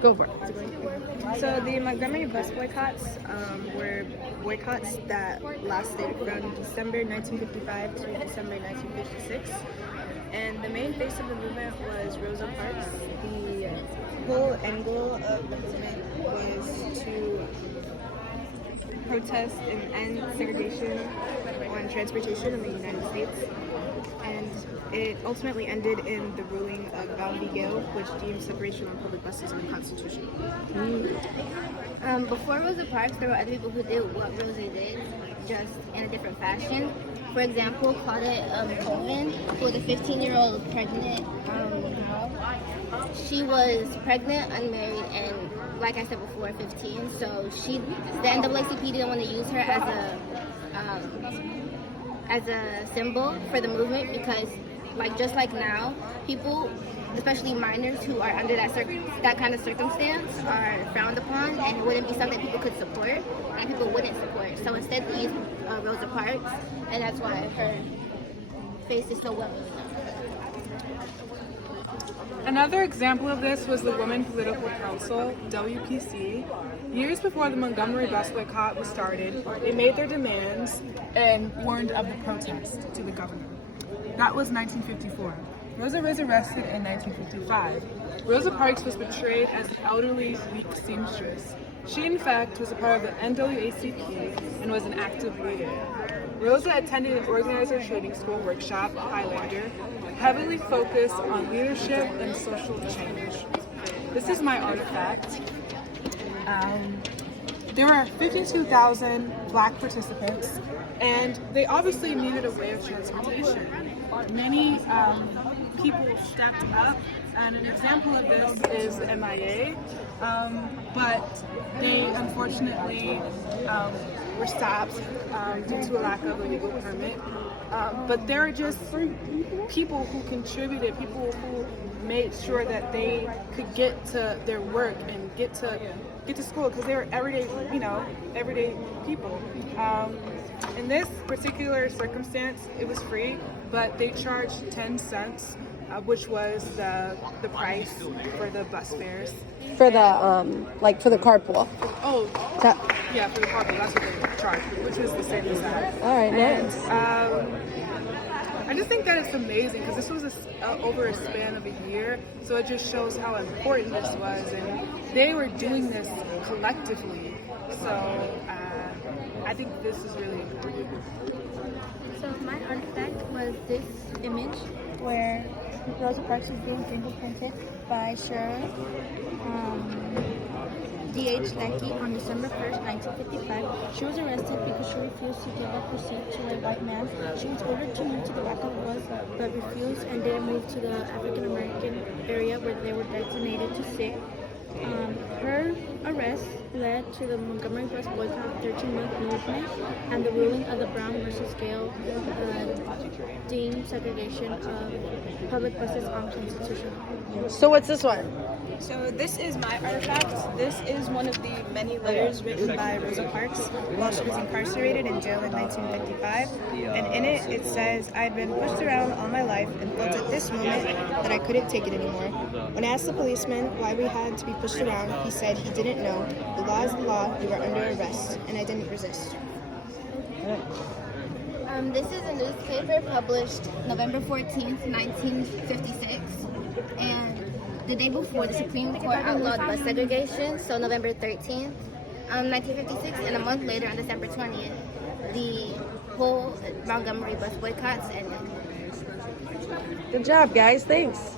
Go for it. So the Montgomery Bus Boycotts were boycotts that lasted from December 1955 to December 1956. And the main face of the movement was Rosa Parks. The whole end goal of the movement was to protest and end segregation on transportation in the United States. And it ultimately ended in the ruling of Brown v. Gale, which deemed separation on public buses unconstitutional. Before Rosa Parks, there were other people who did what Rosa did, just in a different fashion. For example, Claudette Colvin, who was a 15-year-old pregnant. She was pregnant, unmarried, and like I said before, 15. So the NAACP didn't want to use her as a symbol for the movement because, just like now, people, especially minors who are under that kind of circumstance, are frowned upon, and it wouldn't be something people could support, and people wouldn't support. So instead, we used Rosa Parks, and that's why her face is so well known. Another example of this was the Women Political Council, WPC. Years before the Montgomery Bus Boycott was started, they made their demands and warned of the protest to the governor. That was 1954. Rosa was arrested in 1955. Rosa Parks was portrayed as an elderly, weak seamstress. She, in fact, was a part of the NAACP and was an active leader. Rosa attended an organizer training school workshop, Highlander, heavily focused on leadership and social change. This is my artifact. There were 52,000 Black participants, and they obviously needed a way of transportation. Many people stepped up, and an example of this is the MIA, but they unfortunately were stopped due to a lack of a legal permit. But there are just people who contributed, people who made sure that they could get to their work and get to school because they were everyday people. In this particular circumstance, it was free, but they charged 10 cents, which was the price for the bus fares. For the for the carpool. Oh, yeah, for the carpool. That's what they charged, which was the same as that. All right, nice. I just think that it's amazing because this was over a span of a year, so it just shows how important this was, and they were doing this collectively. So I think this is really important. So my artifact was this image where Rosa Parks was being fingerprinted by Sheriff D.H. Leckey on December 1st, 1955. She was arrested because she refused to give up her seat to a white man. She was ordered to move to the back of the bus, but refused and didn't move to the African American area where they were designated to sit. Her arrest led to the Montgomery Bus Boycott 13-month movement and the ruling of the Brown versus Gale deemed segregation of public buses unconstitutional. So what's this one? So this is my artifact. This is one of the many letters written by Rosa Parks while she was incarcerated in jail in 1955. And in it says, "I had been pushed around all my life and felt at this moment that I couldn't take it anymore. When I asked the policeman why we had to be pushed around, he said he didn't know. The law is the law, we were under arrest, and I didn't resist." This is a newspaper published November 14th, 1956, and the day before the Supreme Court outlawed bus segregation, so November 13th, 1956, and a month later, on December 20th, the whole Montgomery bus boycotts ended. Good job, guys. Thanks.